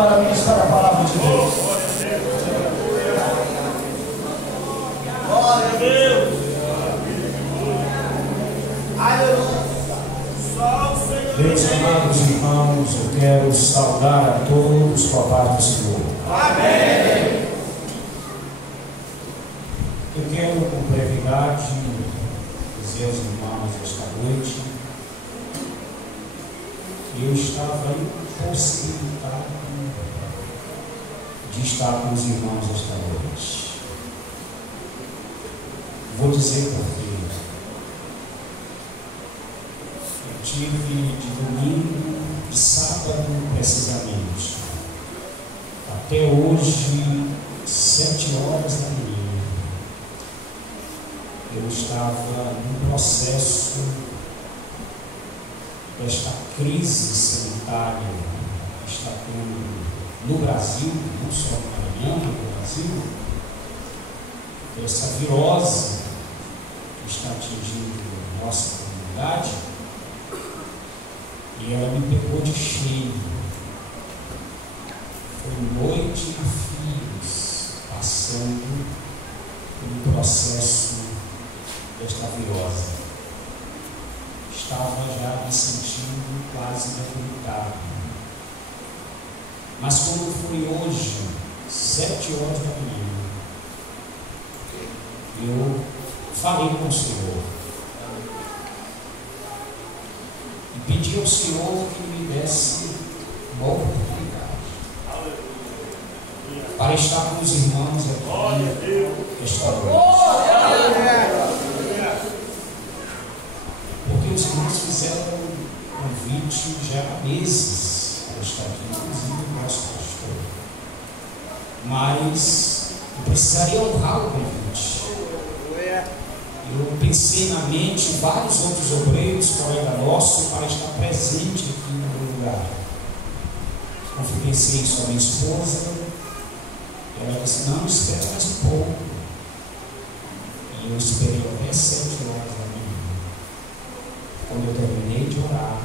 para ministrar a palavra de Deus. Glória a Deus. Aleluia. Meus amados irmãos, eu quero saudar a todos com a paz do Senhor. Amém. Eu quero, com brevidade, dizer aos irmãos esta noite que eu estava impossibilitado de estar com os irmãos esta noite. Vou dizer por quê. Eu tive de domingo, de sábado precisamente, até hoje, 7 horas da manhã, eu estava no processo desta crise sanitária que está tendo no Brasil, não só no Maranhão, no Brasil, dessa virose que está atingindo nossa comunidade, e ela me pegou de cheio. Foi noite a fios passando pelo processo desta virose. Estava já me sentindo quase debilitado. Mas quando foi hoje, 7 horas da manhã, eu falei com o Senhor e pedi ao Senhor que me desse uma oportunidade para estar com os irmãos aqui esta noite. Porque os irmãos fizeram um convite já há meses para estar aqui, inclusive o nosso pastor. Mas eu precisaria honrar o convite. Eu pensei na mente vários outros obreiros, colega nosso, para estar presente aqui no lugar. Confidenciei isso à minha esposa. Ela disse: não, espera mais um pouco. E eu esperei até 7 horas da manhã. Quando eu terminei de orar,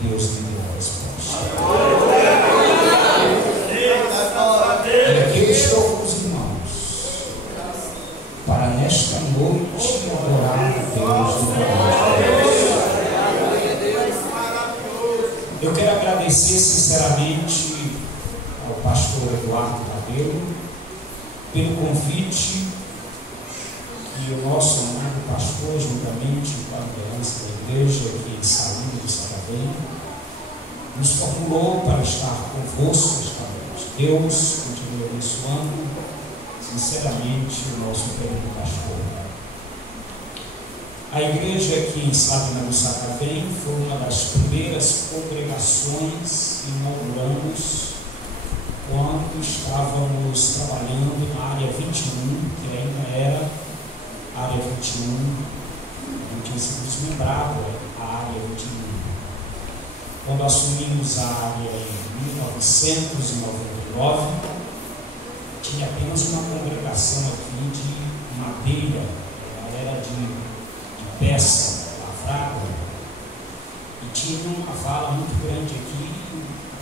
Deus me deu a resposta. E aqui eu estou com os irmãos para nesta noite adorar a Deus do coração. Eu quero agradecer sinceramente ao pastor Eduardo Tadeu pelo convite que o nosso amado pastor, juntamente com a liderança da igreja aqui em Saúde do Sacavém, nos formulou para estar convosco esta noite. Deus continue abençoando sinceramente o nosso querido pastor. A igreja aqui em Saúde do Sacavém foi uma das primeiras congregações que inauguramos quando estávamos trabalhando na área 21, que ainda era área 21, não tinha sido desmembrado a área 21. Quando assumimos a área em 1999, tinha apenas uma congregação aqui de madeira, ela era de peça lavrada, e tinha uma vala muito grande aqui,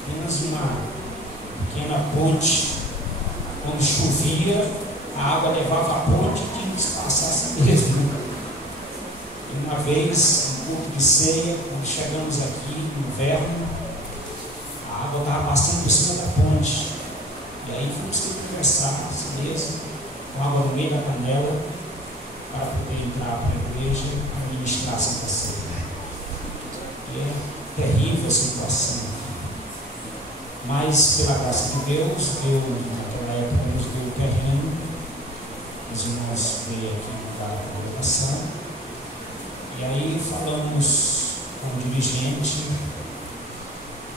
apenas uma pequena ponte. Quando chovia, a água levava a ponte e tinha que se passasse mesmo. E uma vez, no culto de ceia, quando chegamos aqui no inverno, a água estava passando por cima da ponte. E aí fomos ter que conversar assim mesmo, com água no meio da canela, para poder entrar para a igreja e ministrar a Santa Ceia. E é terrível a situação aqui. Mas, pela graça de Deus, naquela época, nos deu o terreno. Os irmãos veio aqui para a congregação. E aí falamos com o dirigente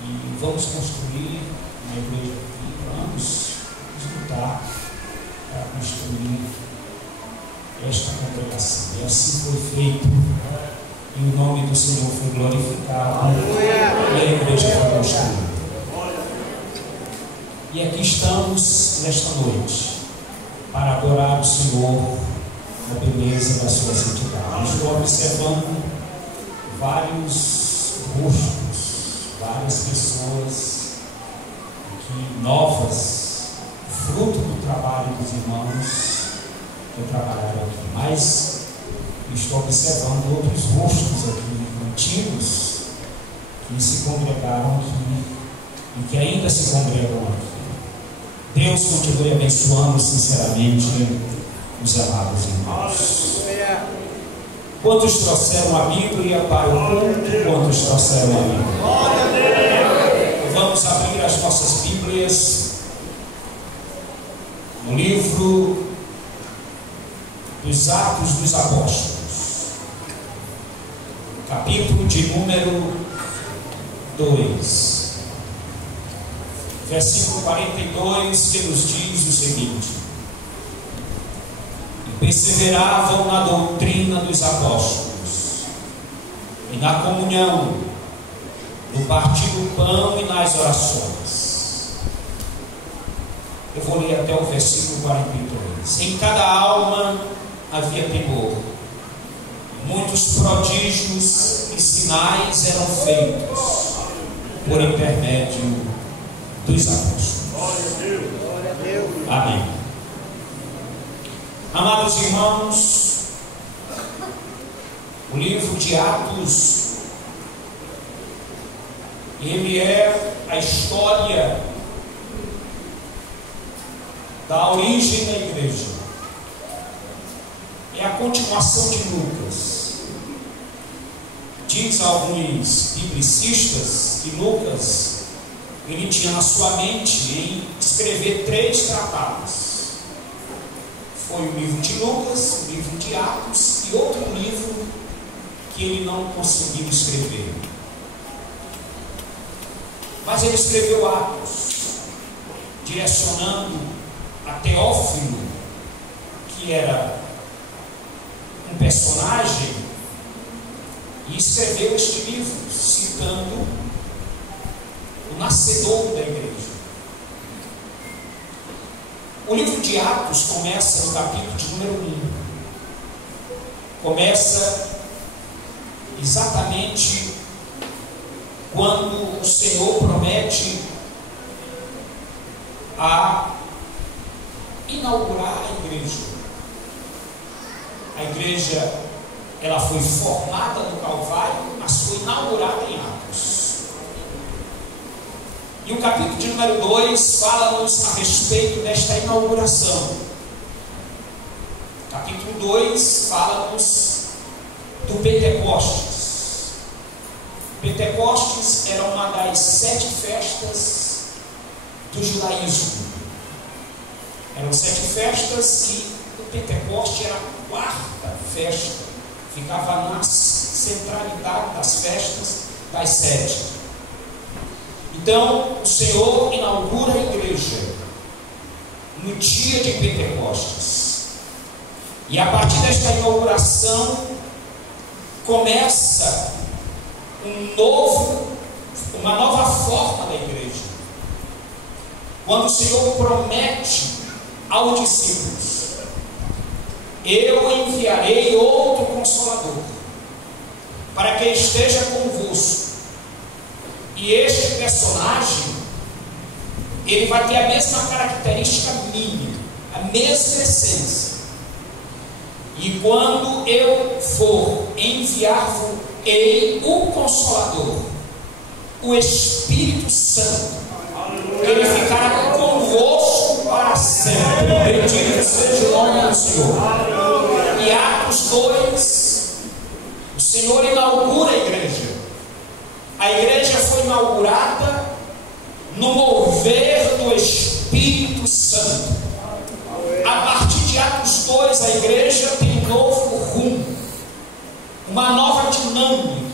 e vamos construir uma igreja aqui, vamos lutar para construir esta congregação. E assim foi feito. E o nome do Senhor foi glorificado. E a igreja foi construída. E aqui estamos nesta noite para adorar o Senhor na beleza da sua santidade. Estou observando vários rostos, várias pessoas que novas, fruto do trabalho dos irmãos que trabalharam aqui, mas estou observando outros rostos aqui, antigos, que se congregaram aqui e que ainda se congregam aqui. Deus continue abençoando sinceramente os amados irmãos. Quantos trouxeram a Bíblia para o culto? Quantos trouxeram a Bíblia? Vamos abrir as nossas Bíblias no livro dos Atos dos Apóstolos, capítulo de número 2, versículo 42, que nos diz o seguinte: e perseveravam na doutrina dos apóstolos, e na comunhão, no partir do pão e nas orações. Eu vou ler até o versículo 42. Em cada alma havia temor, muitos prodígios e sinais eram feitos por intermédio dos apóstolos. Amém. Amados irmãos, o livro de Atos, ele é a história da origem da igreja. É a continuação de Lucas. Diz alguns biblicistas que Lucas, ele tinha na sua mente em escrever 3 tratados. Foi o livro de Lucas, o livro de Atos e outro livro que ele não conseguiu escrever. Mas ele escreveu Atos, direcionando a Teófilo, que era um personagem, e escreveu este livro, citando o nascedor da igreja. O livro de Atos começa no capítulo de número 1. Começa exatamente quando o Senhor promete a inaugurar a igreja. A igreja, ela foi formada no Calvário, mas foi inaugurada em Atos. E o capítulo de número 2 fala-nos a respeito desta inauguração. Capítulo 2 fala-nos do Pentecostes. Pentecostes era uma das 7 festas do judaísmo. Eram 7 festas e o Pentecoste era a 4ª festa. Ficava na centralidade das festas das 7. Então, o Senhor inaugura a igreja no dia de Pentecostes. E a partir desta inauguração, começa uma nova forma da igreja. Quando o Senhor promete aos discípulos: eu enviarei outro Consolador, para que esteja convosco. E este personagem, ele vai ter a mesma característica minha, a mesma essência. E quando eu for enviar-vos-ei o Consolador, o Espírito Santo, ele ficará convosco para sempre. Bendito seja o nome do Senhor. E Atos 2, o Senhor inaugura a igreja. A igreja foi inaugurada no mover do Espírito Santo. A partir de Atos 2, a igreja tem um novo rumo, uma nova dinâmica.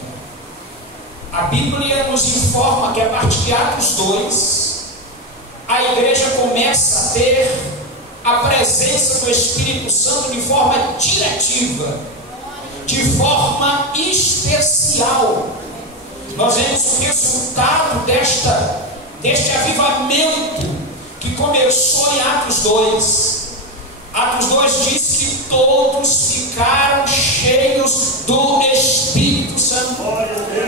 A Bíblia nos informa que a partir de Atos 2, a igreja começa a ter a presença do Espírito Santo de forma diretiva, de forma especial. Nós vemos o resultado deste avivamento que começou em Atos 2. Atos 2 diz que todos ficaram cheios do Espírito Santo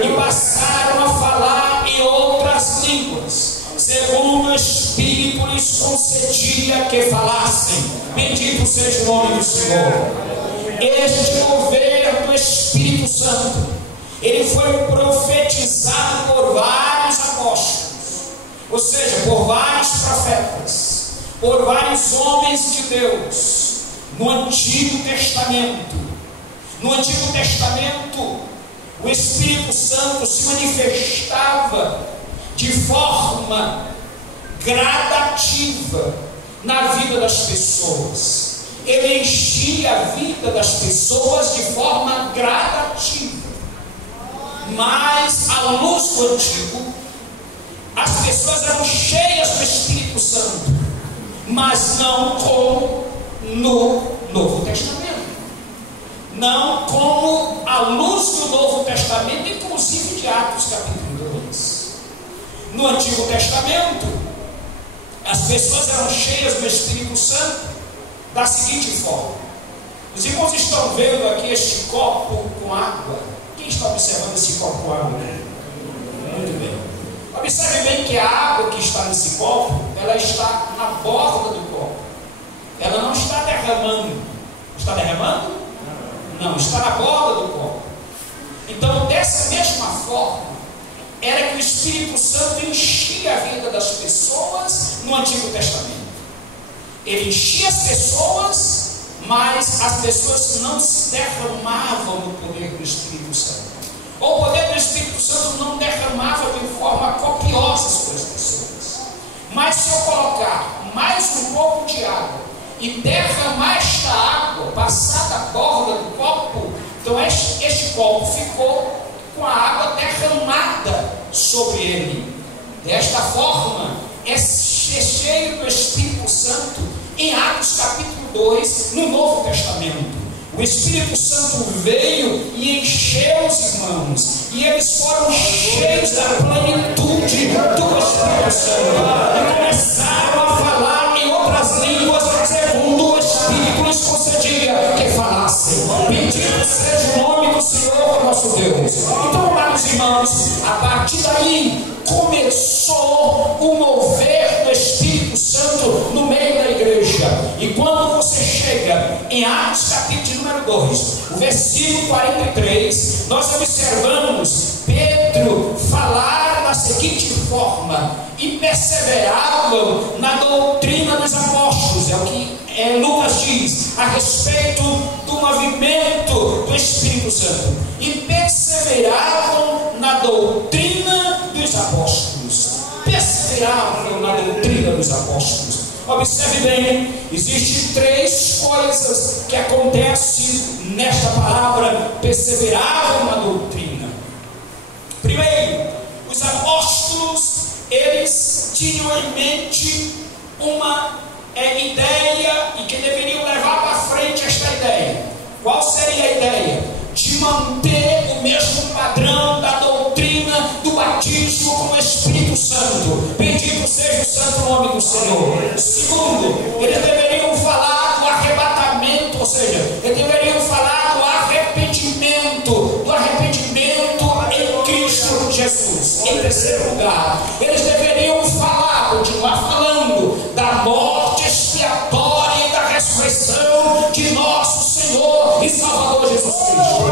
e passaram a falar em outras línguas, segundo o Espírito enchia que falassem. Bendito seja o nome do Senhor. Este mover do Espírito Santo, ele foi profetizado por vários apóstolos, ou seja, por vários profetas, por vários homens de Deus, no Antigo Testamento. No Antigo Testamento, o Espírito Santo se manifestava de forma gradativa na vida das pessoas. Ele enchia a vida das pessoas de forma gradativa. Mas, à luz do Antigo, as pessoas eram cheias do Espírito Santo, mas não como no Novo Testamento. Não como à luz do Novo Testamento, inclusive de Atos capítulo 2. No Antigo Testamento, as pessoas eram cheias do Espírito Santo da seguinte forma. Os irmãos estão vendo aqui este copo com água. Quem está observando esse copo com água? Muito bem. Observe bem que a água que está nesse copo, ela está na borda do copo. Ela não está derramando. Está derramando? Não, está na borda do copo. Então, dessa mesma forma, era que o Espírito Santo enchia a vida das pessoas no Antigo Testamento. Ele enchia as pessoas, mas as pessoas não se derramavam no poder do Espírito Santo. Ou o poder do Espírito Santo não derramava de forma copiosa sobre as pessoas. Mas se eu colocar mais um pouco de água e derramar esta água, passar da borda do copo, então este copo ficou com a água derramada sobre ele. Desta forma, é cheio do Espírito Santo em Atos capítulo 2, no Novo Testamento. O Espírito Santo veio e encheu os irmãos, e eles foram cheios da plenitude do Espírito Santo, e começaram a falar em outras línguas, segundo o Espírito lhes concedia que falassem. Bendito seja o nome do Senhor nosso Deus. Então, amados irmãos, a partir daí começou o mover do Espírito Santo no meio da igreja. E quando você chega em Atos capítulo número 2, o versículo 43, nós observamos Pedro falar da seguinte forma: e perseveravam na doutrina dos apóstolos. É o que Lucas diz a respeito do movimento do Espírito Santo. E perseveravam na doutrina dos apóstolos. Perseveravam na doutrina dos apóstolos. Observe bem, existem três coisas que acontecem nesta palavra: perseveravam na doutrina. Primeiro, os apóstolos, eles tinham em mente uma ideia e que deveriam levar para frente esta ideia. Qual seria a ideia? De manter o mesmo padrão da doutrina do batismo com o Espírito Santo. Bendito seja o santo nome do Senhor. Segundo, eles deveriam falar do arrebatamento, ou seja, eles deveriam falar do arrependimento em Cristo Jesus. Em terceiro lugar, eles deveriam continuar falando da morte expiatória e da ressurreição de nosso Senhor e Salvador Jesus Cristo.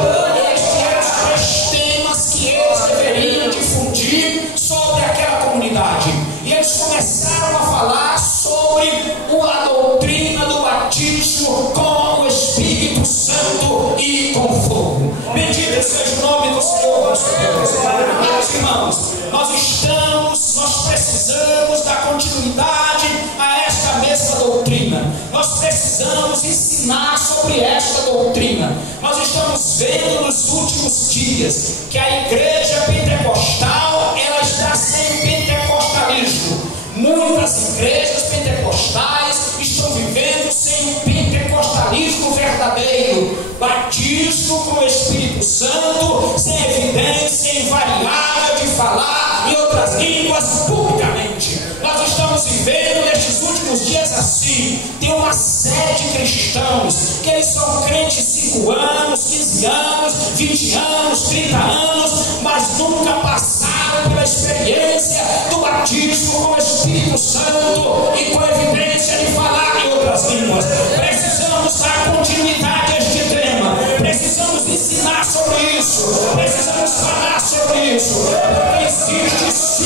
Estes eram os três temas que eles deveriam difundir sobre aquela comunidade. E eles começaram a falar sobre a doutrina do batismo com o Espírito Santo e com fogo. Bendito seja o nome do Senhor nosso Deus. Meus irmãos, nós precisamos dar continuidade a esta mesma doutrina. Nós precisamos ensinar sobre esta doutrina. Nós estamos vendo nos últimos dias que a igreja pentecostal, ela está sem pentecostalismo. Muitas igrejas pentecostais estão vivendo sem o pentecostalismo verdadeiro. Batismo com o Espírito Santo, sem evidência invariável de falar em outras línguas publicamente. Nós estamos vivendo nestes últimos dias assim. Tem uma série de cristãos que eles são crentes 5 anos, 15 anos, 20 anos, 30 anos, mas nunca passaram pela experiência do batismo com o Espírito Santo e com evidência de falar línguas. Precisamos dar continuidade a este tema. Precisamos ensinar sobre isso. Precisamos falar sobre isso. Porque existe sim,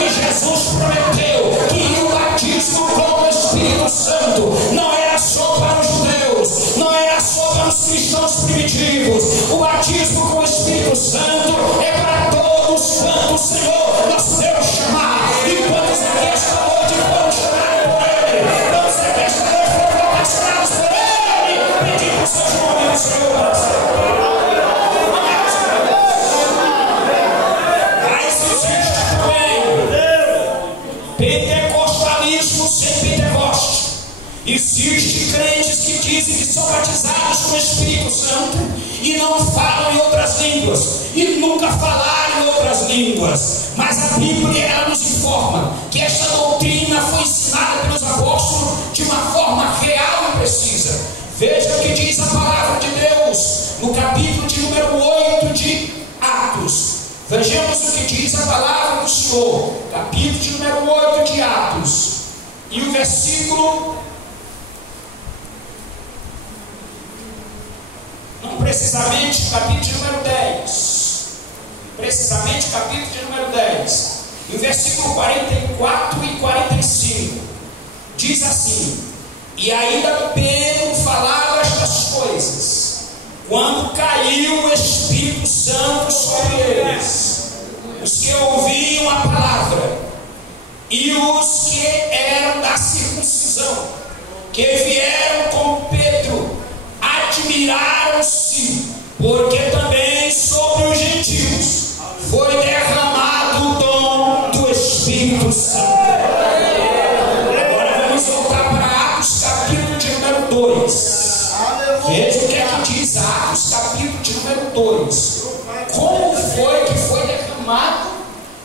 e Jesus prometeu que o batismo com o Espírito Santo não era só para os judeus, não era só para os cristãos primitivos. O batismo com o Espírito Santo é para todos quanto o Senhor nosso Deus chamar. E quantos aqui esta noite foram chamados por Ele? Quantos aqui esta noite foram apaixonados por Ele? Pedir por seus nomes, Senhor. Mas existe também pentecostalismo sem Pentecoste. Existem crentes que dizem que são batizados com o Espírito Santo e não falam em outras línguas, e nunca falaram em outras línguas. Mas a Bíblia, ela nos informa que esta doutrina foi ensinada pelos apóstolos de uma forma real e precisa. Veja o que diz a palavra de Deus no capítulo de número 8 de Atos. Vejamos o que diz a palavra do Senhor, capítulo de número 8 de Atos, e o versículo, não precisamente capítulo de número 10, precisamente capítulo de número 10, e o versículo 44 e 45, diz assim: e ainda Pedro falava estas coisas, quando caiu o Espírito Santo sobre eles, os que ouviam a palavra, e os que eram da circuncisão, que vieram com Pedro, admiraram-se, porque também sobre os gentios foi derramado o dom do Espírito Santo. Agora vamos voltar para Atos capítulo de número 2. Veja o que é que diz Atos capítulo de número 2. Como foi que foi derramado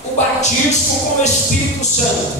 o batismo com o Espírito Santo?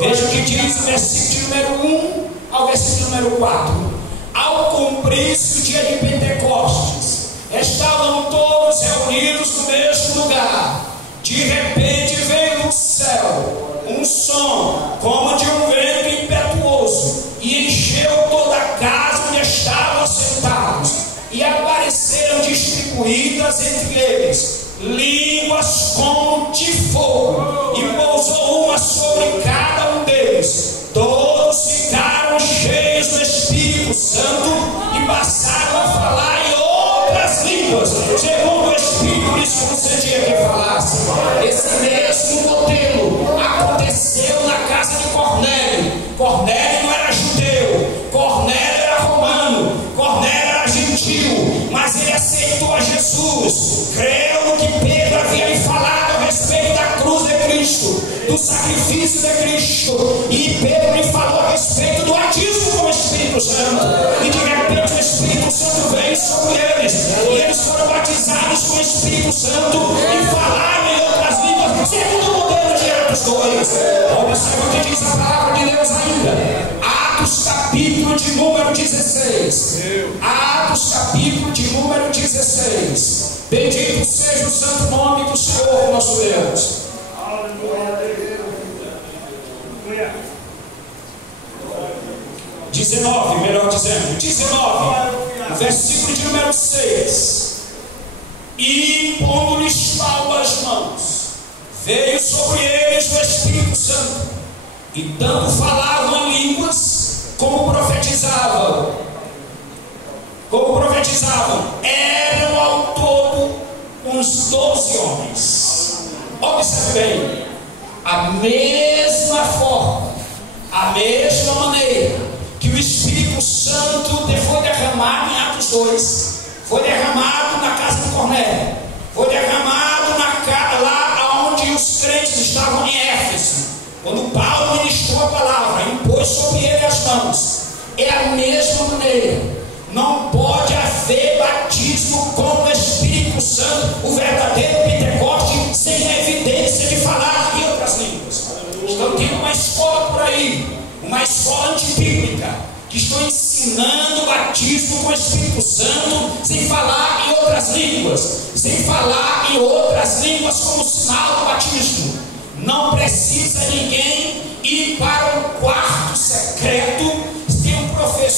Veja o que diz o versículo de número 1 ao versículo número 4. Ao cumprir-se o dia de Pentecostes, estavam todos reunidos no mesmo lugar. De repente veio do céu um som como de um vento impetuoso e encheu toda a casa onde estavam sentados, e apareceram distribuídas entre eles línguas como de fogo, e pousou uma sobre cada um deles. Todos ficaram cheios do Espírito Santo e passaram a falar em outras línguas, segundo o Espírito lhes concedia que falassem. Esse mesmo modelo aconteceu na casa de Cornélio. Cornélio não era judeu, Cornélio era romano, Cornélio era gentil, mas ele aceitou a Jesus, creu no que Pedro havia lhe falado a respeito da cruz de Cristo, do sacrifício de Cristo, e Pedro lhe falou a respeito do batismo com o Espírito Santo, e de repente o Espírito Santo veio sobre eles, e eles foram batizados com o Espírito Santo e falaram em outras línguas, segundo o modelo de Atos 2. Observe o que diz a palavra de Deus ainda. Atos capítulo de número 16. Atos capítulo de número 16. Bendito seja o santo nome do Senhor nosso Deus. Aleluia. 19, melhor dizendo, 19, versículo de número 6. E pondo-lhes Paulo as mãos, veio sobre eles o Espírito Santo, e tanto falavam em línguas como profetizavam. Eram ao todo uns 12 homens. Observe bem, a mesma forma, a mesma maneira que o Espírito Santo foi derramado em Atos 2, foi derramado na casa de Cornélio, foi derramado lá onde os crentes estavam em Éfeso, quando Paulo ministrou a palavra, impôs sobre ele as mãos. É a mesma maneira. Não pode haver batismo com o Espírito Santo, o verdadeiro Pentecoste, sem a evidência de falar em outras línguas. Estão tendo uma escola por aí, uma escola antibíblica, que estão ensinando o batismo com o Espírito Santo sem falar em outras línguas, sem falar em outras línguas como sinal do batismo. Não precisa ninguém ir para um quarto secreto, ter um professor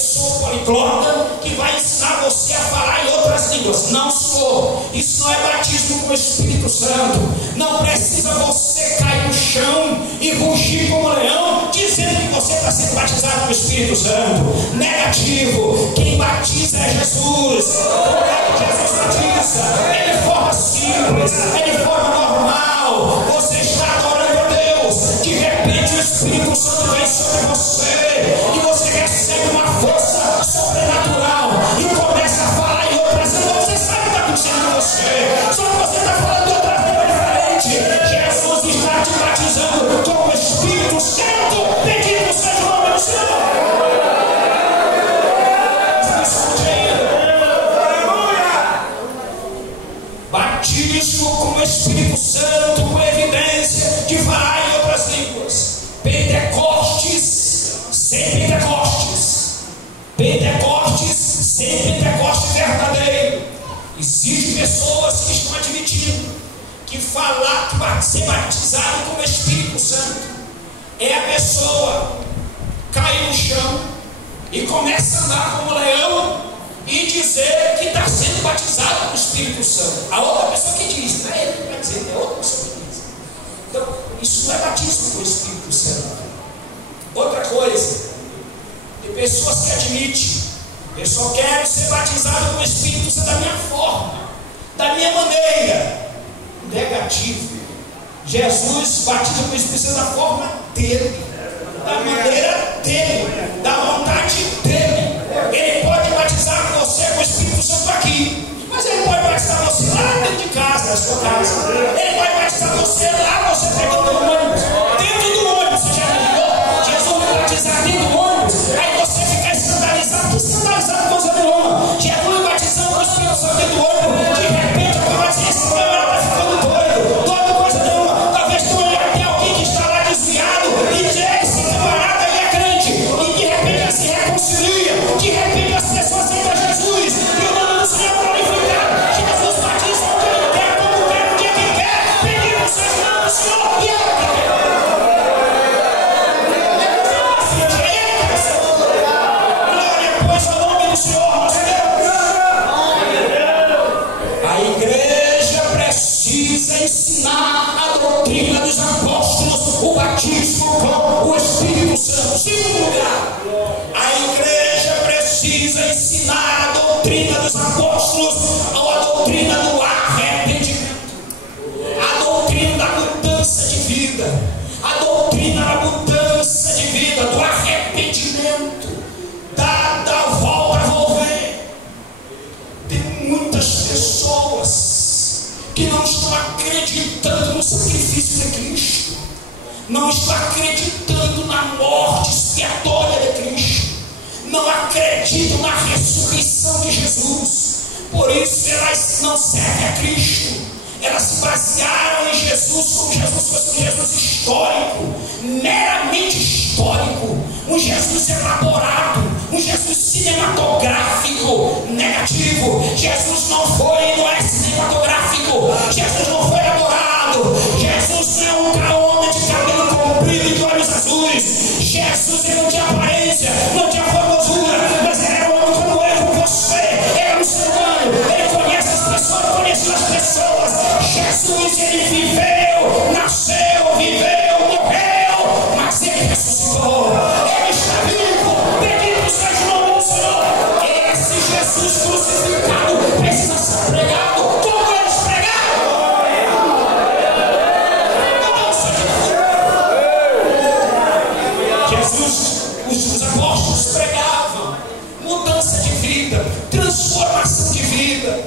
Isso não é batismo com o Espírito Santo. Não precisa você cair no chão e rugir como leão, dizendo que você está sendo batizado com o Espírito Santo. Negativo. Quem batiza é Jesus. Jesus batiza. É de forma simples, é de forma normal. Você está adorando a Deus. De repente o Espírito Santo vem sobre você e você recebe uma força sobrenatural e começa a falar em outras línguas. Você sabe o que está acontecendo com você, só que você está falando de outra língua diferente. Jesus está te batizando com o Espírito Santo. Bendito seja o nome do Senhor. Batismo com o Espírito Santo, com evidência de falar em outras línguas. Pentecostes sem Pentecostes. Pentecostes sem Pentecoste verdadeiro. Existem pessoas que estão admitindo que falar, que ser batizado com o Espírito Santo é a pessoa cair no chão e começa a andar como leão e dizer que está sendo batizado com o Espírito Santo. A outra pessoa que diz, não é ele que vai dizer, é outra pessoa que diz. Então, isso não é batismo com o Espírito Santo. Outra coisa, tem pessoas que admitem, eu só quero ser batizado com o Espírito Santo da minha forma, da minha maneira. Negativo. Jesus batiza com o Espírito Santo da forma dele, da maneira dele, da vontade dele. Ele pode batizar você com o Espírito Santo aqui, mas ele pode batizar você lá dentro de casa, na sua casa. Ele pode batizar você lá, você pegando o ônibus. Dentro do ônibus, você já viu? Jesus vai batizar dentro do ônibus. Aí você fica escandalizado. Que escandalizado coisa nenhuma. Jesus batizando com o Espírito Santo dentro do ônibus. De repente, eu vou dizer, esse camarada está ficando doido. Doido coisa nenhuma. Talvez tu olhe até alguém que está lá desviado e dizer, esse camarada aí é crente. E de repente ele se reconcilia. De repente as pessoas aceitam Jesus. E o nome do Senhor é glorificado. Jesus batiza onde ele quer, como quer, o dia que quer. Bendito seja o nome do Senhor. E ele quer. Glória, pois, ao nome do Senhor, nosso Deus. A igreja precisa ensinar a doutrina dos apóstolos, o batismo com o Espírito Santo. Segundo lugar, a igreja precisa ensinar a doutrina dos apóstolos, ou a doutrina do arrependimento, a doutrina da mudança de vida, a doutrina da mudança de vida, do arrependimento, da volta a volver. Tem muitas pessoas que não estão acreditando no sacrifício de Cristo, não estão acreditando na morte expiatória de Cristo, não acreditam na ressurreição de Jesus. Por isso elas não servem a Cristo. Elas se basearam em Jesus como Jesus fosse um Jesus histórico, meramente histórico, um Jesus elaborado, um Jesus cinematográfico. Negativo. Jesus não foi, não é cinematográfico. Jesus não foi elaborado. Jesus não é um homem de cabelo comprido e de olhos azuis. Jesus, ele não tinha aparência, não tinha formosura, mas ele era um homem como eu, como você. Ele é um ser humano, ele conhece as pessoas, conhece as pessoas. Jesus, ele viveu, nasceu, viveu, morreu, mas ele ressuscitou. Ele está vivo. Bendito seja o nome do Senhor. Esse Jesus crucificado precisa ser pregado como eles pregaram. Jesus, os apóstolos pregavam mudança de vida, transformação de vida.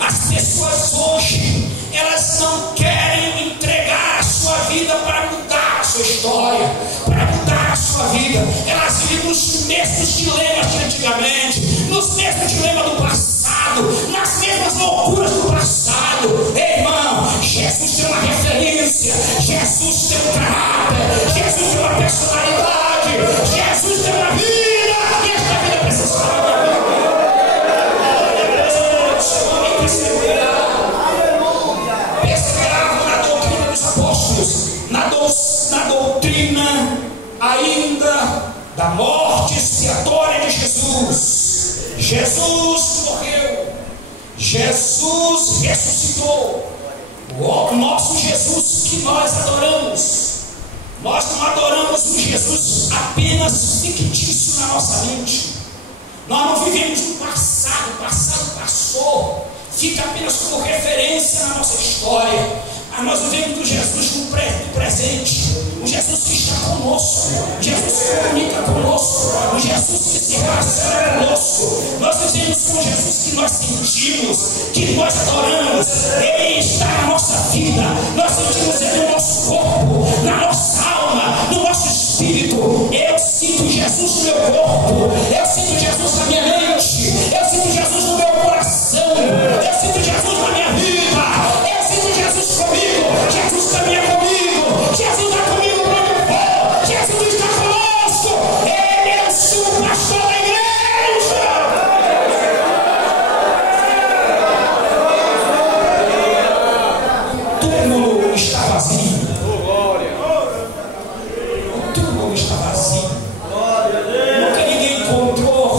As pessoas hoje, elas não querem entregar a sua vida para mudar a sua história, para mudar a sua vida. Elas vivem nos mesmos dilemas de antigamente, nos mesmos dilemas do passado, nas mesmas loucuras do passado. Ei, irmão, Jesus tem uma referência, Jesus tem um caráter, Jesus tem uma personalidade, Jesus tem uma vida, e esta vida precisa estar na minha vida. Perseveravam na doutrina dos apóstolos, na doutrina ainda da morte expiatória de Jesus. Jesus morreu, Jesus ressuscitou. O nosso Jesus que nós adoramos. Nós não adoramos um Jesus apenas fictício na nossa mente. Nós não vivemos no passado. O passado passou, fica apenas como referência na nossa história. Nós vivemos do Jesus do presente, o Jesus que está conosco, o Jesus que comunica conosco, o Jesus que se relaciona conosco. Nós vivemos com o Jesus que nós sentimos, que nós adoramos. Ele está na nossa vida. Nós sentimos Ele no nosso corpo, na nossa alma, no nosso espírito. Eu sinto Jesus no meu corpo, eu sinto Jesus na minha mente, eu sinto Jesus no meu coração, eu sinto Jesus na minha vida, eu sinto Jesus comigo. Jesus caminha comigo, Jesus está comigo para onde eu vou, Jesus está conosco, Ele é o sumo pastor da igreja. O túmulo está vazio. O túmulo está vazio. Nunca ninguém encontrou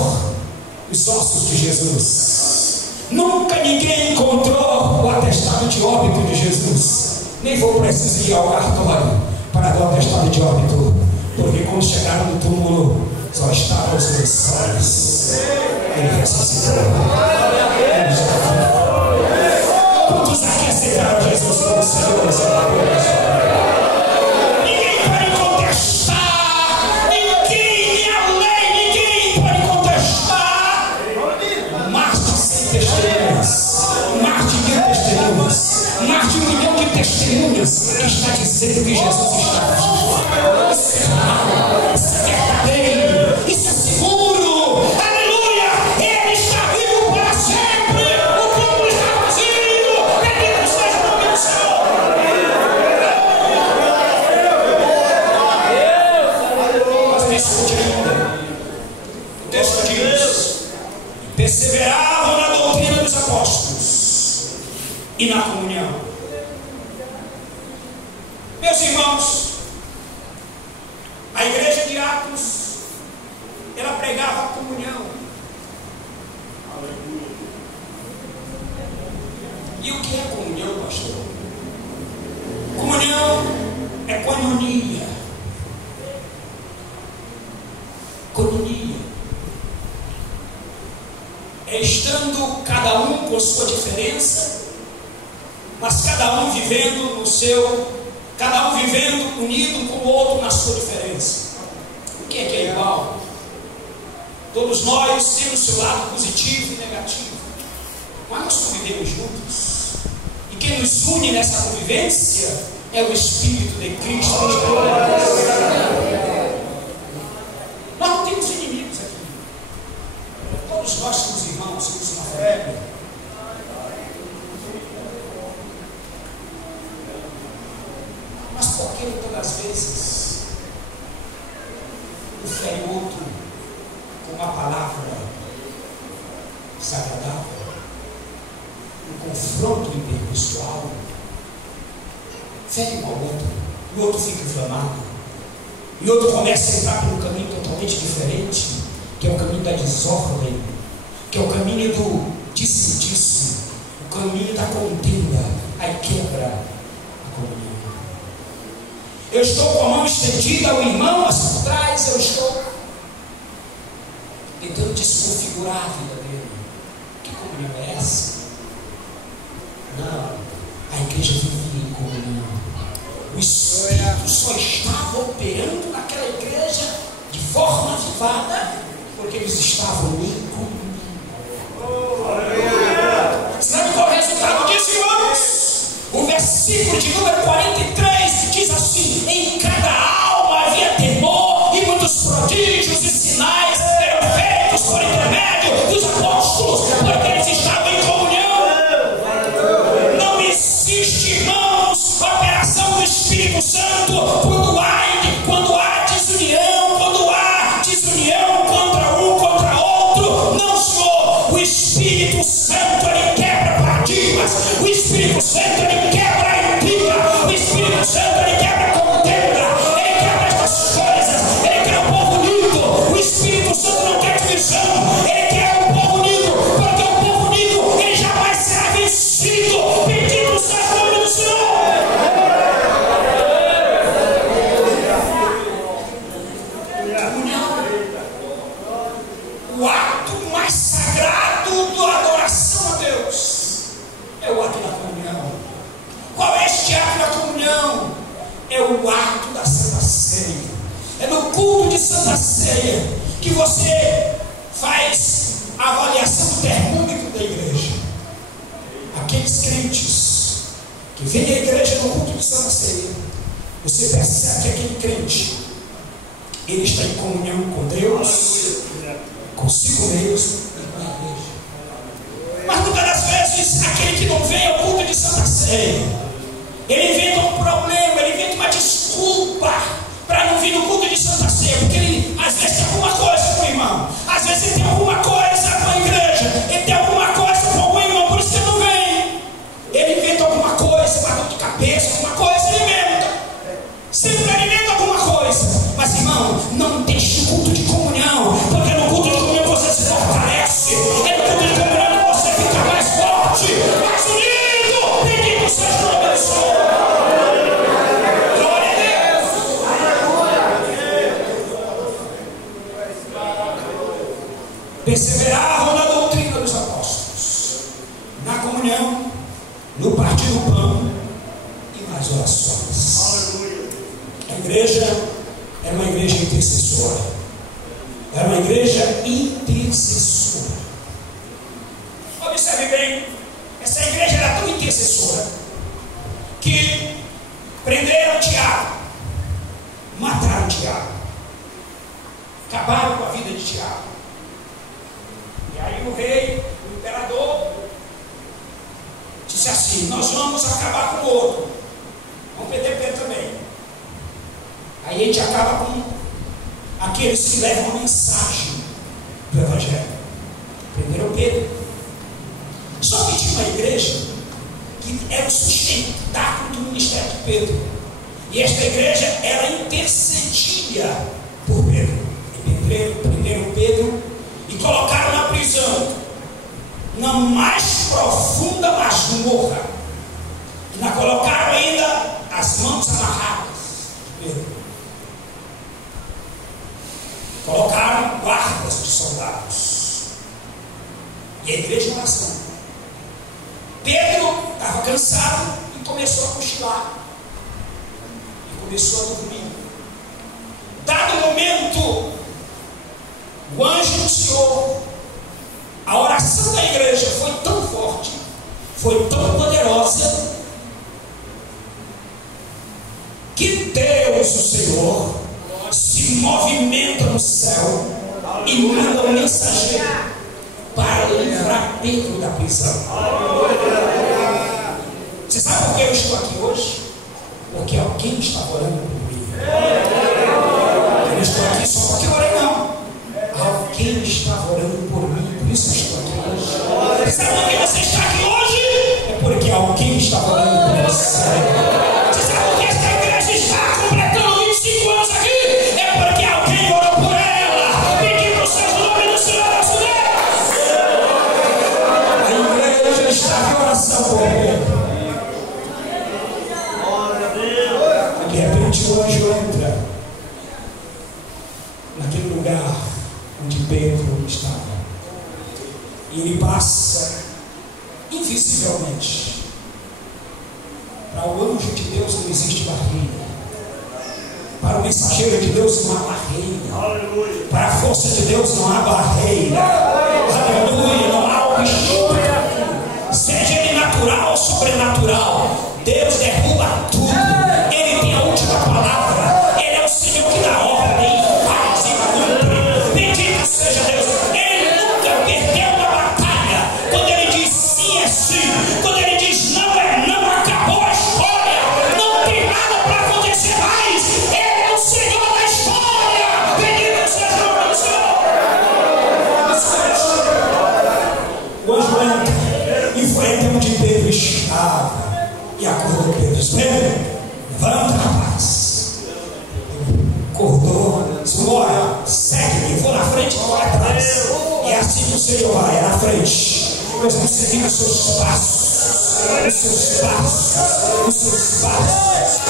os ossos de Jesus. Nunca ninguém encontrou o atestado de óbito de Jesus. Nem vou precisar ir ao cartório para dar o atestado de óbito, porque quando chegaram no túmulo só estavam os lençóis. Ele ressuscitou. Ele está vivo. Quantos aqui aceitaram Jesus como Senhor e Salvador? Ninguém pode contestar, ninguém, a lei, ninguém pode contestar. Mais de 100 testemunhas, mais de 1000 testemunhas, mais de 1 milhão de testemunhas que está dizendo que Jesus está vivo. Isso é real, isso é verdadeiro, isso é seguro. Aleluia! Ele está vivo para sempre. O túmulo está vazio. Bendito seja o nome do Senhor. Mas me escute ainda. O texto diz: perseveravam na doutrina dos apóstolos e na comunhão. Meus irmãos, a igreja de Atos, ela pregava a comunhão. E o que é comunhão, pastor? Comunhão é coinonia. Coinonia é estando cada um com sua diferença, mas cada um vivendo no seu, cada um vivendo unido com o outro na sua diferença. O que é igual? Todos nós temos seu lado positivo e negativo, mas nós convivemos juntos. E quem nos une nessa convivência é o Espírito de Cristo. Nós não temos inimigos aqui. Todos nós somos irmãos, somos uma família. Mas por que todas as vezes o fere o outro com uma palavra desagradável, um confronto interpessoal, fere um ao outro, e o outro fica inflamado, e o outro começa a entrar por um caminho totalmente diferente, que é o caminho da desordem, que é o caminho do disse-disse, o caminho da contenda, aí quebra a comunhão. Eu estou com a mão estendida ao irmão, mas por trás eu estou tentando desconfigurar a vida dele. Que comunhão é essa? Não, a igreja vivia em comunhão. O Espírito só estava operando naquela igreja de forma avivada, porque eles estavam em comunhão. Sabe qual é o resultado disso, irmãos? O versículo de número 43 diz assim: em cada alma havia temor, e muitos prodígios e sinais eram feitos por intermédio dos apóstolos, porque eles estavam em comunhão. Não existe, irmãos, operação do Espírito Santo quando há desunião contra um, contra outro. Não, Senhor. O Espírito Santo, ele quebra paradigmas. O Espírito Santo, ele quebra a intriga. O Espírito Santo, ele quebra a contenda. Ele quebra estas coisas. Ele quer um povo unido. O Espírito Santo não quer divisão. Ele quer um povo unido, porque o povo unido, ele jamais é o ato da Santa Ceia. É no culto de Santa Ceia que você faz a avaliação do termômetro da igreja. Aqueles crentes que vêm à igreja no culto de Santa Ceia, você percebe que aquele crente, ele está em comunhão com Deus, consigo mesmo e com a igreja. Mas muitas das vezes, aquele que não vem ao culto de Santa Ceia, ele inventa um problema, ele inventa uma desculpa para não vir no culto de Santa Ceia, porque ele às vezes tem alguma coisa com o irmão, às vezes ele tem alguma coisa com a igreja, ele tem alguma coisa com algum irmão, por isso que ele não vem. Ele inventa alguma coisa, uma dor de cabeça, alguma coisa, ele inventa. Sempre ele inventa alguma coisa. Mas irmão, não deixe o culto de comunhão, porque no culto de comunhão você se fortalece, é no culto de comunhão que você fica mais forte, mais unido. Bendito seja o nome do Senhor. Perseveravam na doutrina dos apóstolos, na comunhão, no partir do pão e nas orações. A igreja era uma igreja intercessora. Era uma igreja intercessora. Observe bem, essa igreja era tão intercessora que prenderam Tiago, mataram Tiago, acabaram com a vida de Tiago. E aí o rei, o imperador, disse assim: nós vamos acabar com o outro, vamos perder Pedro também. Aí a gente acaba com aqueles que levam a mensagem do Evangelho. Prenderam Pedro. Só que tinha uma igreja que era o sustentáculo do ministério de Pedro. E esta igreja, ela intercedia por Pedro. E prenderam Pedro e colocaram na prisão, na mais profunda masmorra. E na colocaram ainda as mãos amarradas de Pedro. Colocaram guardas de soldados. E a igreja em oração. Pedro estava cansado e começou a cochilar. E começou a dormir. Dado momento, o anjo do Senhor, a oração da igreja foi tão forte, foi tão poderosa, que Deus, o Senhor, se movimenta no céu e manda um mensageiro para livrar Pedro da prisão. Você sabe por que eu estou aqui hoje? Porque alguém está orando por mim. Eu não estou aqui só porque eu orei, não. Alguém estava orando por mim, por isso eu estou aqui hoje. Sabe por que você está aqui hoje? É porque alguém estava orando por você. Você sabe por que esta igreja está completando 25 anos aqui? É porque alguém orou por ela. Bendito seja o nome do Senhor nosso Deus. A igreja está em oração por ele. De repente o anjo entra naquele lugar onde Pedro estava, e ele passa invisivelmente. Para o anjo de Deus não existe barreira, para o mensageiro de Deus não há barreira, para a força de Deus não há barreira. Aleluia, não há obstáculo, seja ele natural ou sobrenatural. Deus derruba tudo, ele tem a última palavra, ele é o Senhor que dá ordem, faz e cumpre. Bendito seja Deus. Ele nunca perdeu uma batalha. Quando ele diz sim é sim, quando ele diz não é não, acabou a história, não tem nada para acontecer mais. Ele é o Senhor da história. Bendito seja o nome do Senhor. O anjo entra e foi até onde Pedro estava e acordou Pedro. Diz: Pedro, levanta, rapaz. Acordou, disse: bora, segue-me, vou na frente, vou atrás. É assim que o Senhor vai, é na frente. Nós vamos seguir os seus passos, os seus passos, os seus passos.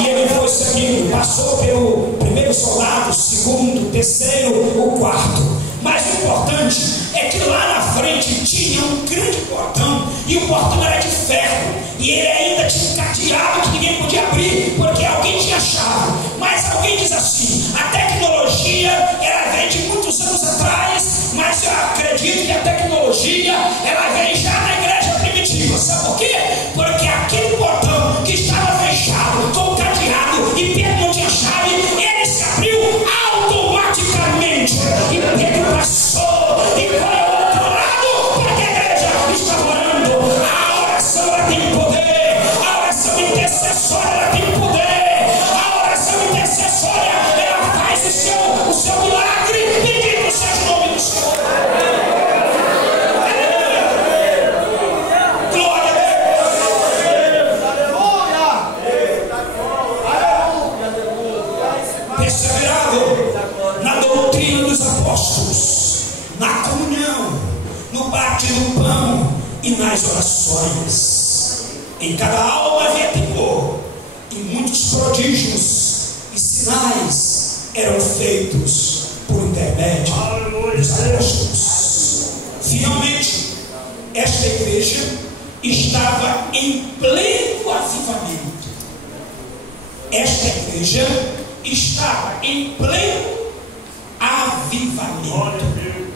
E ele foi seguindo, passou pelo primeiro soldado, o segundo, o terceiro, o quarto. Mas o importante é que lá na frente tinha um grande portão, e o portão era de ferro, e ele ainda tinha um cadeado que ninguém podia abrir, porque alguém tinha tinha chave. Mas alguém diz assim: a tecnologia ela vem de muitos anos atrás, mas eu acredito que a tecnologia ela vem já na igreja primitiva. Sabe por quê? Porque aquele portão que estava fechado, com cadeado, e Pedro não tinha chave, ele se abriu automaticamente. E Pedro passou e foi ao outro lado, porque a igreja estava orando. A oração ela tem poder, a oração intercessória ela tem poder, a oração intercessória ela faz o seu milagre. Bendito seja o nome do Senhor. Glória a Deus. Perseverado na doutrina dos apóstolos, na comunhão, no bate do pão e nas orações. Em cada alma havia temor, e muitos prodígios e sinais eram feitos por intermédio dos apóstolos. Finalmente, esta igreja estava em pleno avivamento. Esta igreja estava em pleno avivamento.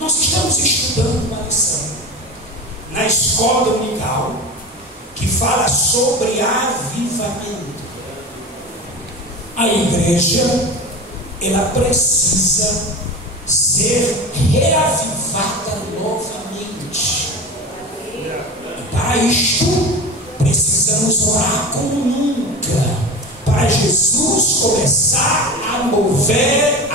Nós estamos estudando uma lição na escola dominical que fala sobre avivamento. A igreja ela precisa ser reavivada novamente. E para isto precisamos orar como nunca, para Jesus começar a mover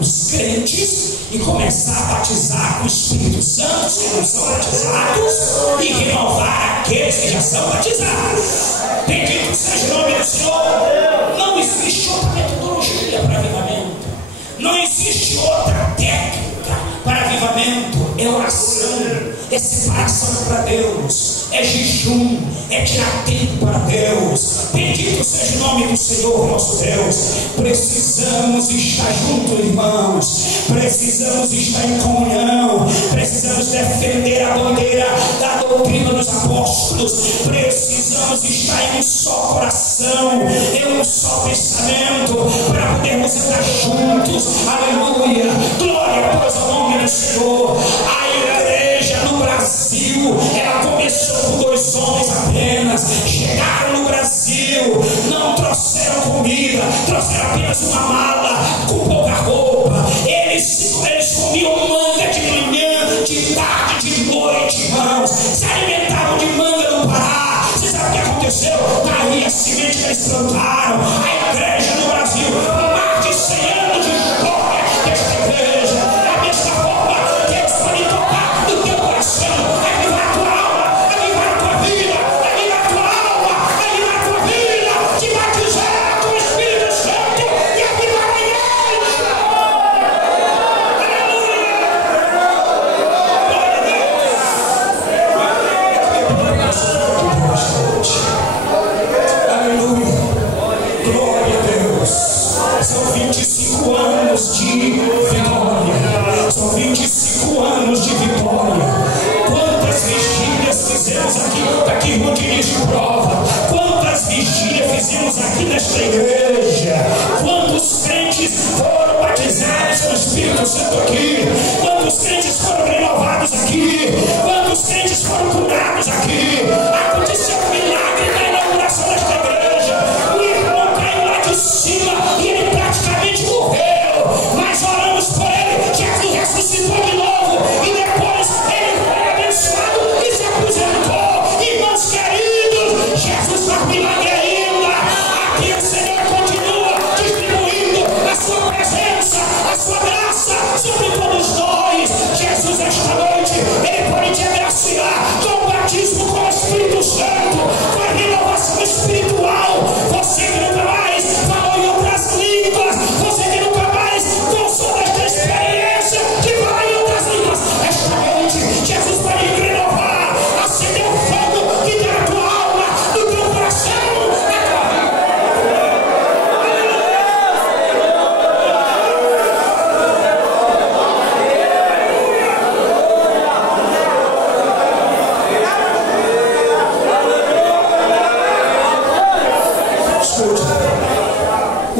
os crentes e começar a batizar com o Espírito Santo os que não são batizados e renovar aqueles que já são batizados. Bendito seja o nome do Senhor. Não existe outra metodologia para avivamento, não existe outra técnica para avivamento. É oração, é separação para Deus, é jejum, é tirar tempo para Deus. Bendito seja o nome do Senhor nosso Deus. Precisamos estar juntos, irmãos. Precisamos estar em comunhão. Precisamos defender a bandeira da doutrina dos apóstolos. Precisamos estar em um só coração, em um só pensamento, para podermos andar juntos. Aleluia. Glória pois ao nome do Senhor. A igreja no Brasil, ela começou com 2 homens apenas. Chegaram no Brasil, não trouxeram comida, trouxeram apenas uma mala com pouca roupa. Eles comiam manga de manhã, de tarde, de noite, irmãos. Se alimentavam de manga no Pará. Você sabe o que aconteceu? Daí a semente que eles plantaram. A igreja no Brasil, mais de 100 anos de história desta igreja. Da mesma forma, Deus pode tocar no teu coração, avivar a tua alma, avivar a tua vida, avivar a tua alma, avivar a tua vida, te batizar com o Espírito Santo e avivar a igreja. Aleluia. Glória a Deus. São 25 anos de vitória. São 25 anos de vitória. Quantas vigílias fizemos aqui no Diniz de Prova? Quantas vigílias fizemos aqui nesta igreja? Quantos crentes foram batizados com o Espírito Santo aqui? Quantos crentes foram renovados aqui? Quantos crentes foram curados aqui? Aconteceu um milagre na inauguração desta igreja. O irmão caiu lá de cima e ele praticamente morreu, mas oramos por ele. Jesus ressuscitou de novo e depois ele foi abençoado e se aposentou. Irmãos queridos, Jesus faz milagre ainda. Aqui o Senhor continua distribuindo a sua presença, a sua graça sobre todos nós.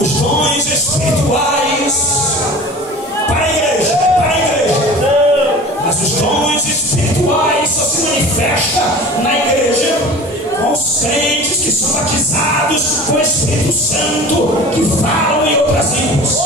os dons espirituais para a igreja, mas os dons espirituais só se manifestam na igreja com os crentes que são batizados com o Espírito Santo, que falam em outras línguas.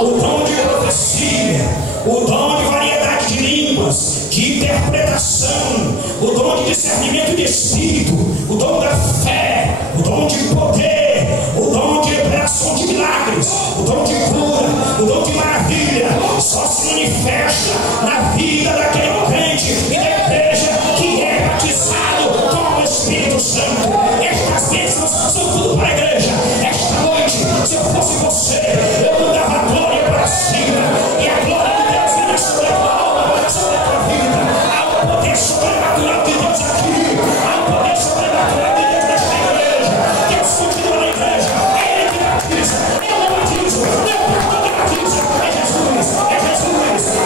O dom de profecia, o dom de variedade de línguas, de interpretação, o dom de discernimento de espírito, o dom da fé, o dom de poder, o dom de operação de milagres, o dom de cura, o dom de maravilha, só se manifesta na vida daquele crente e da igreja que é batizado com o Espírito Santo. Estas bênçãos são tudo para a igreja. Esta noite, se eu fosse você, eu mandava a glória para cima, e a glória de Deus vinha sobre a tua alma, sobre a tua vida. Há um poder sobrenatural de Deus aqui, há um poder sobrenatural de Deus nesta igreja. Deus continua na igreja, é Ele que batiza, eu não batizo, meu pastor que batiza, é Jesus, é Jesus,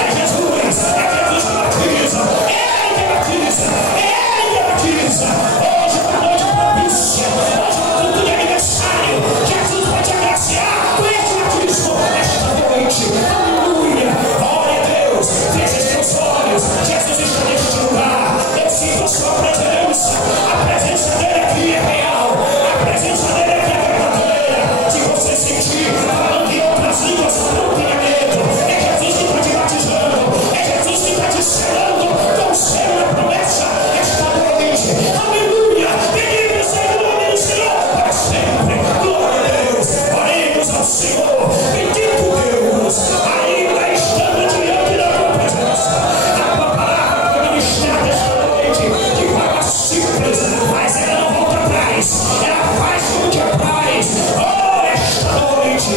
é Jesus, é Jesus que batiza, é Ele que batiza, é Ele que batiza. Hoje é uma noite propícia, hoje é um culto de aniversário. Jesus vai te agraciar com este batismo esta noite. Aleluia, glória a Deus. Feche os teus olhos, Jesus está neste lugar. Eu sinto a sua presença, a presença dele aqui é real, a presença dele aqui é verdadeira. Se você sentir falando em outras línguas, não tenha medo. É Jesus que está te batizando, é Jesus que está te selando com o selo da promessa esta noite. Aleluia, bendito seja o nome do Senhor para sempre. Glória a Deus, oremos ao Senhor. Bendito Deus, ainda estamos diante da tua presença. A tua palavra foi ministrada esta noite de forma simples, mas ela não volta atrás, ela faz como te apraz. Oh, esta noite,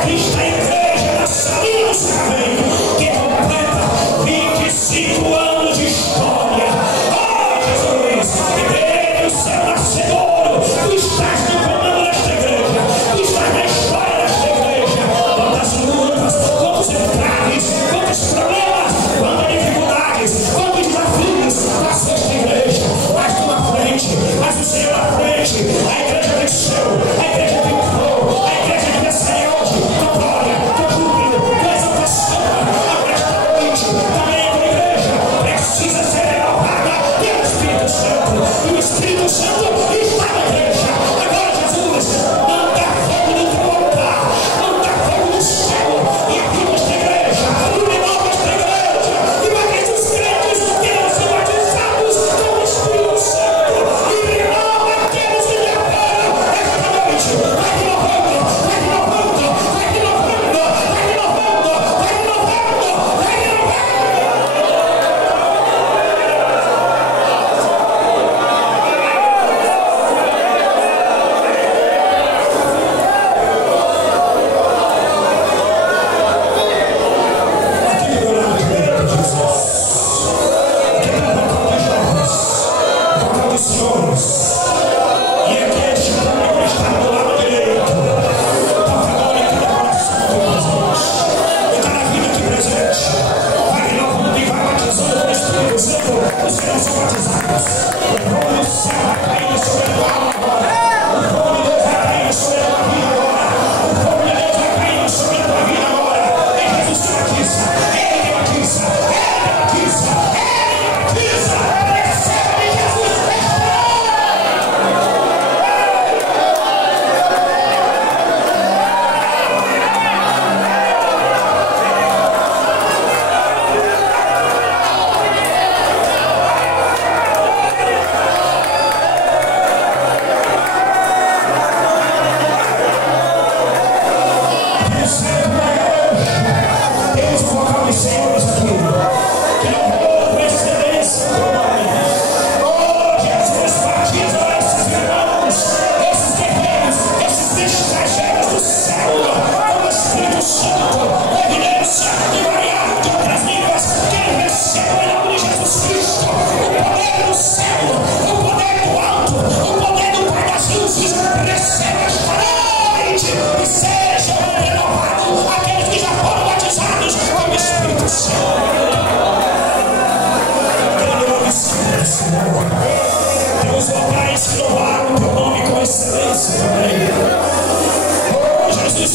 aqui está a igreja da Salinha do Sacavém, que completa 25 anos de história. Oh, Jesus, Deus é nascedouro, tu estás no comando desta igreja, tu estás na história desta igreja. Quantas lutas, quantos entraves, quantos problemas, quantas dificuldades, quantos desafios passou esta igreja, mas tu na frente, mas o Senhor na frente. A igreja venceu, a igreja triunfou, a igreja de vencer hoje, com glória, com júbilo, com exaltação. Agora esta noite, também a tua igreja precisa ser renovada pelo Espírito Santo, e o Espírito Santo está na igreja. Agora, Jesus, manda fogo no teu altar, manda fogo no céu, e aqui nesta igreja, e renova esta igreja, e batiza os crentes que não são batizados com o Espírito Santo, e renova aqueles que lhe apoiam esta noite. Vai renovando, vai renovando, vai renovando, vai renovando, vai renovando, vai renovando. Aqui do lado direito, Jesus. Aqui está o vocal dos jovens, o vocal dos senhores. E aqui este público que está do lado direito. Toca agora em cada coração aqui presente, em cada vida aqui presente. Vai renovando e vai batizando com o Espírito Santo os que não são batizados. O fogo do céu vai caindo sobre a tua alma agora. O fogo de Deus vai caindo sobre a tua vida agora. O fogo de Deus vai caindo sobre a tua vida agora. É Jesus que batiza, é Ele que batiza, é Ele que batiza, é Ele que batiza. Recebe Jesus nesta hora. Temos um vocal de senhores aqui, que não vou com excelência do nome. Oh, Jesus, batiza esses irmãos, esses guerreiros, esses mensageiros do céu, com o Espírito Santo, com evidência e variar de outras línguas, que ele receba em nome de Jesus Cristo o poder do céu, o poder do alto, o poder do Pai das luzes. Receba esta noite e seja renovado aqueles que já foram batizados com o Espírito Santo. Temos vocais que louvaram o teu nome com excelência também. Oh, Jesus,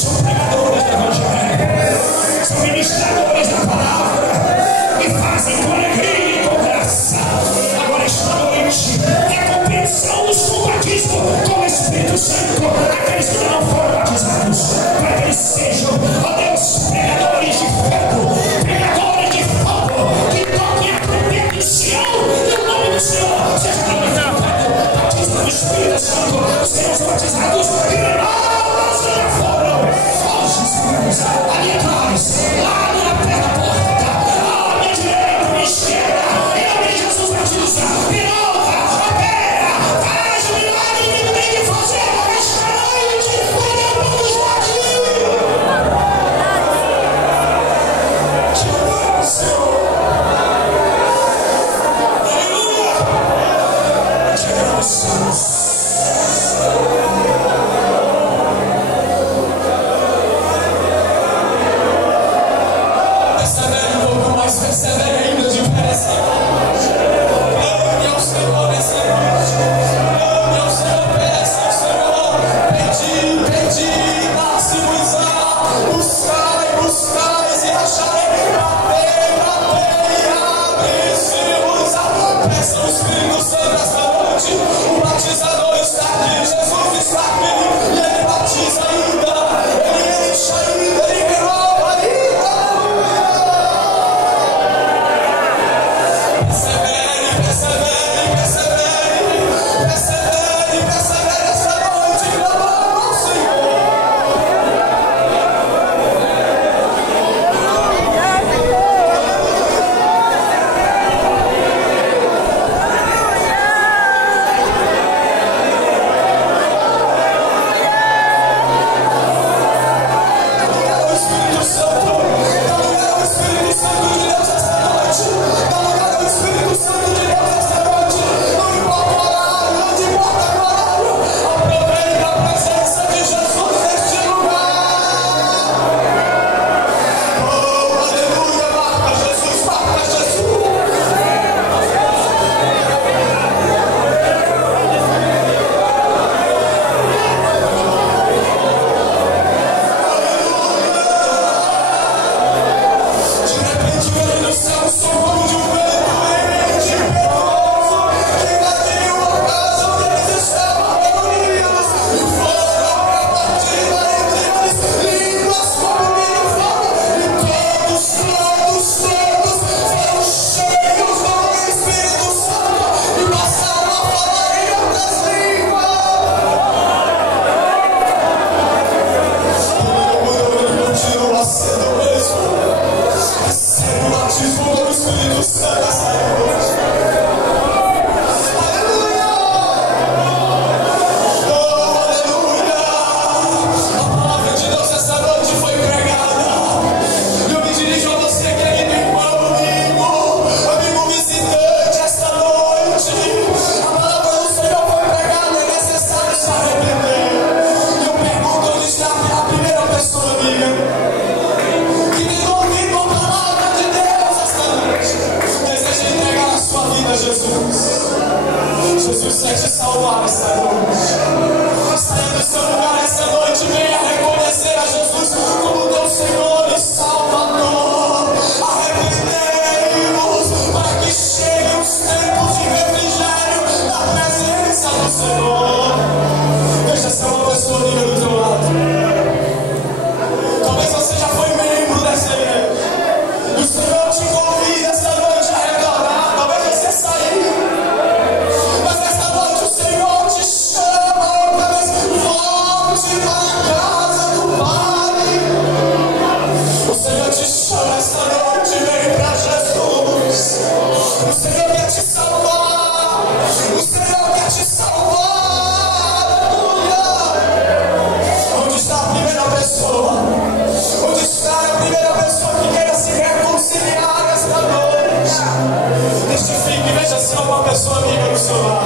pessoa amiga do seu lado.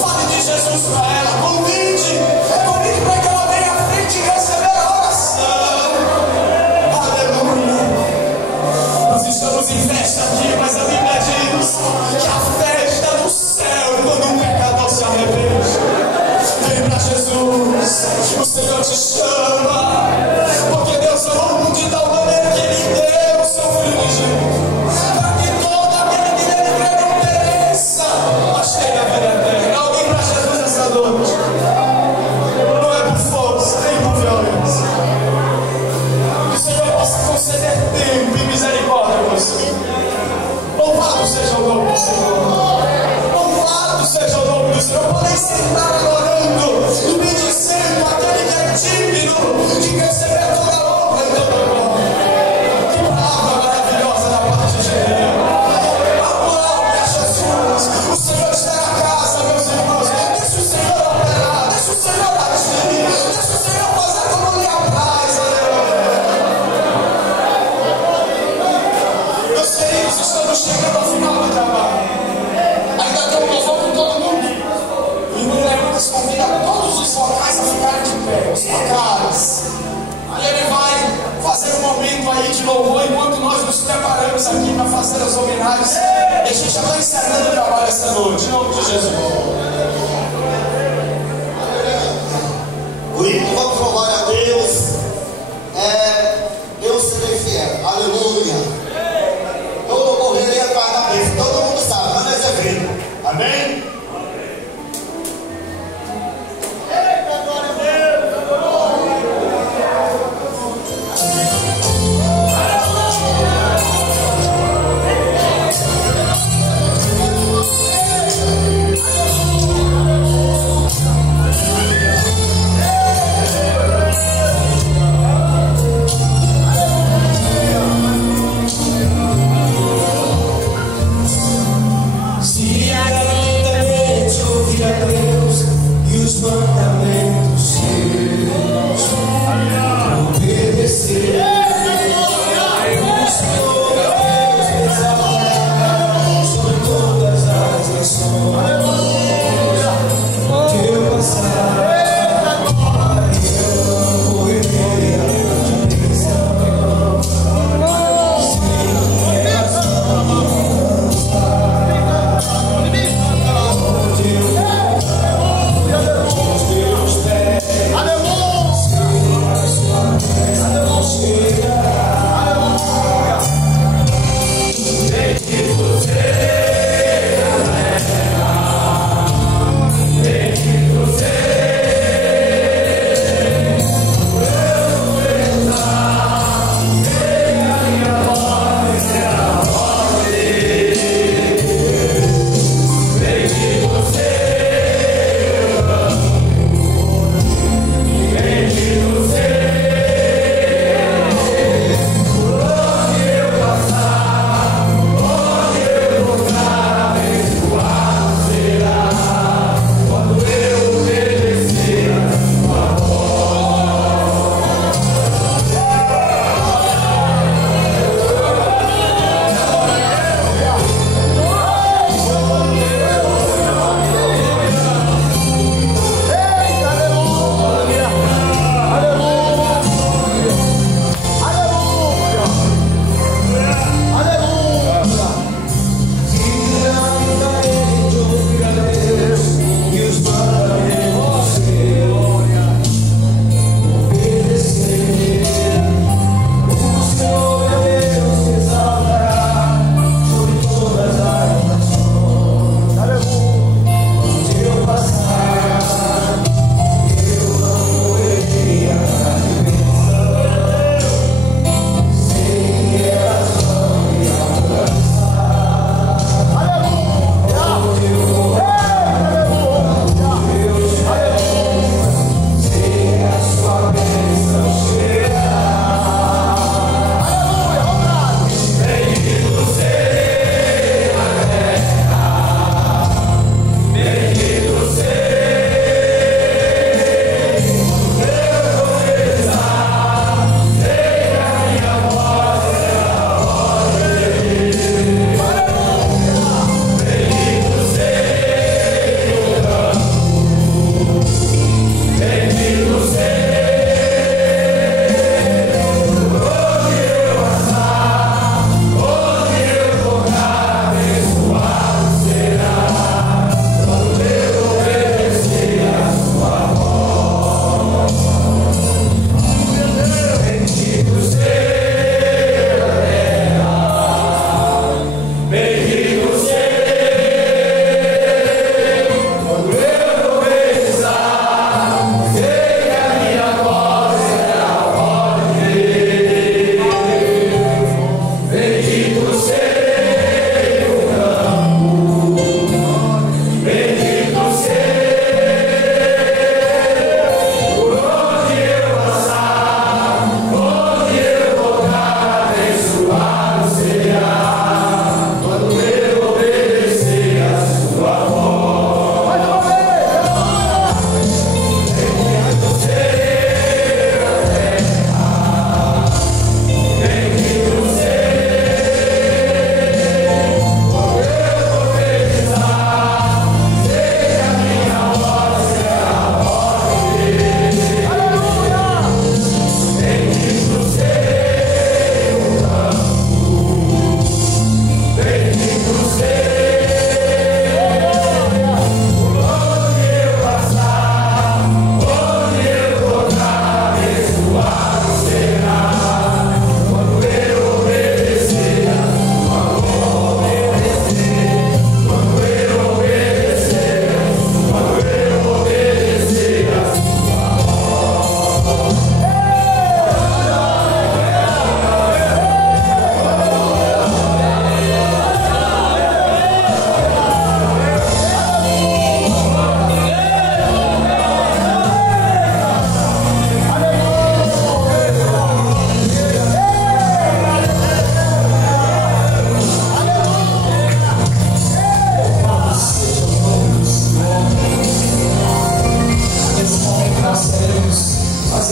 Fale de Jesus para ela. Convide para que ela venha à frente e receber a oração. Aleluia. Nós estamos em festa aqui, mas a Bíblia diz que a festa do céu é quando um pecador se arrepende. Vem para Jesus, o Senhor te chama, porque Deus amou o mundo de tal maneira que Ele deu o seu Filho unigênito, para que todo aquele que nele crê não pereça, mas tenha a vida eterna. Alguém para Jesus essa noite? Não é por força, nem por violência. Que o Senhor possa conceder tempo e misericórdia a você. Louvado seja o nome do Senhor. Louvado seja o nome do Senhor. Podem sentar adorando e bendizendo aquele que é digno de receber toda a honra e toda a glória. Que palavra maravilhosa da parte de Deus. Aplaude a Jesus. O Senhor está na casa, meus irmãos. Deixa o Senhor operar, deixa o Senhor agir, deixa o Senhor fazer como lhe apraz. Meus queridos, estamos chegando ao final do trabalho. Ainda tem um louvor com todo mundo. E o Leandro convida todos os vocais a ficarem de pé, os vocais. Aí ele vai fazer um momento aí de louvor enquanto nós nos preparamos aqui para fazer as homenagens. E a gente já vai encerrando o trabalho esta noite, em nome de Jesus. Vamos louvar a Deus. Deus será fiel. Aleluia. Todo correria atrás da bênção. Todo mundo sabe, mas nós é vivo. Amém? Eita, glória a Deus.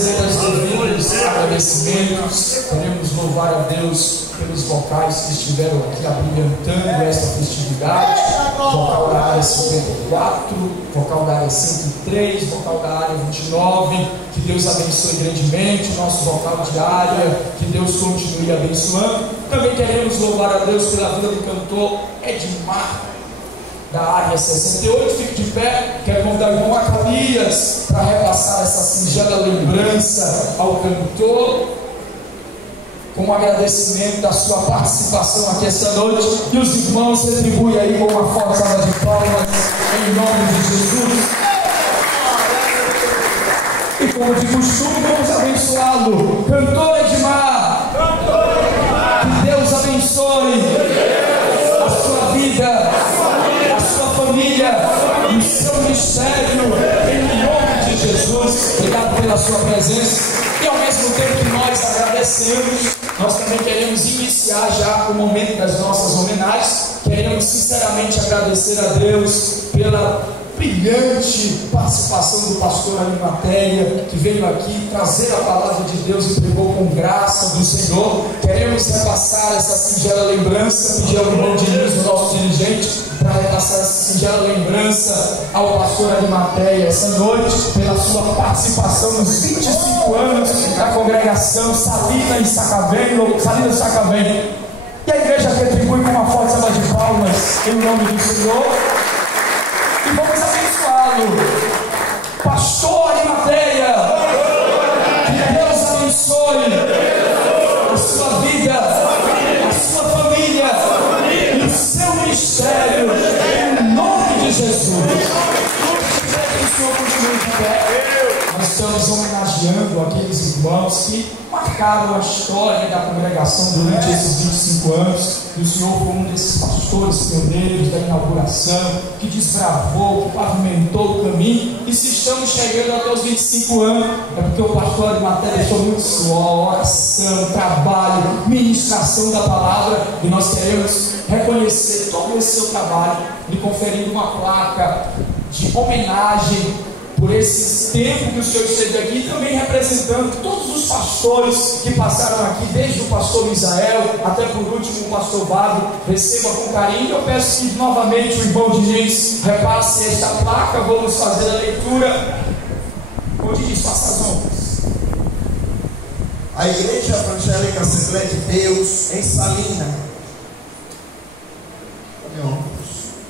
fazer as devidas agradecimentos. Queremos louvar a Deus pelos vocais que estiveram aqui abrilhantando esta festividade. Vocal da área 54, vocal da área 103, vocal da área 29. Que Deus abençoe grandemente o nosso vocal de área. Que Deus continue abençoando. Também queremos louvar a Deus pela vida do cantor Edmar, da área 68, fique de pé. Quero convidar o irmão Acarias para repassar essa singela lembrança ao cantor, com um agradecimento da sua participação aqui essa noite. E os irmãos retribuem aí com uma forte salva de palmas, em nome de Jesus. E como de costume, vamos abençoá-lo. Cantor Edmar, que Deus abençoe a sua vida, família, no seu ministério, em nome de Jesus. Obrigado pela sua presença. E ao mesmo tempo que nós agradecemos, nós também queremos iniciar já o momento das nossas homenagens. Queremos sinceramente agradecer a Deus pela brilhante participação do pastor Arimateia, que veio aqui trazer a palavra de Deus e pregou com graça do Senhor. Queremos repassar essa singela lembrança, pedir ao irmão Diniz, o nosso dirigente, para repassar essa singela lembrança ao pastor Arimateia essa noite, pela sua participação nos 25 anos da congregação Salina e Sacavém, Salina e Sacavém. E a igreja retribui com uma forte salva de palmas em nome do Senhor. E vamos abençoá-lo, pastor Arimateia. Que Deus abençoe a sua vida, a sua família e o seu ministério, em nome de Jesus. Nós estamos homenageando aqueles irmãos que marcaram a história da congregação durante esses 25 anos. E o Senhor foi um desses pastores pioneiros da inauguração, que desbravou, que pavimentou o caminho. E se estamos chegando até os 25 anos, é porque o pastor Arimateia deixou muito suor, oração, trabalho, ministração da palavra. E nós queremos reconhecer todo esse seu trabalho, lhe conferindo uma placa de homenagem por esse tempo que o Senhor esteve aqui, também representando todos os pastores que passaram aqui, desde o pastor Misael até por último o pastor Vado. Receba com carinho. Eu peço que novamente o irmão Diniz repasse esta placa. Vamos fazer a leitura. O Diniz, faça as honras. A Igreja Evangélica Assembleia de Deus em Salina.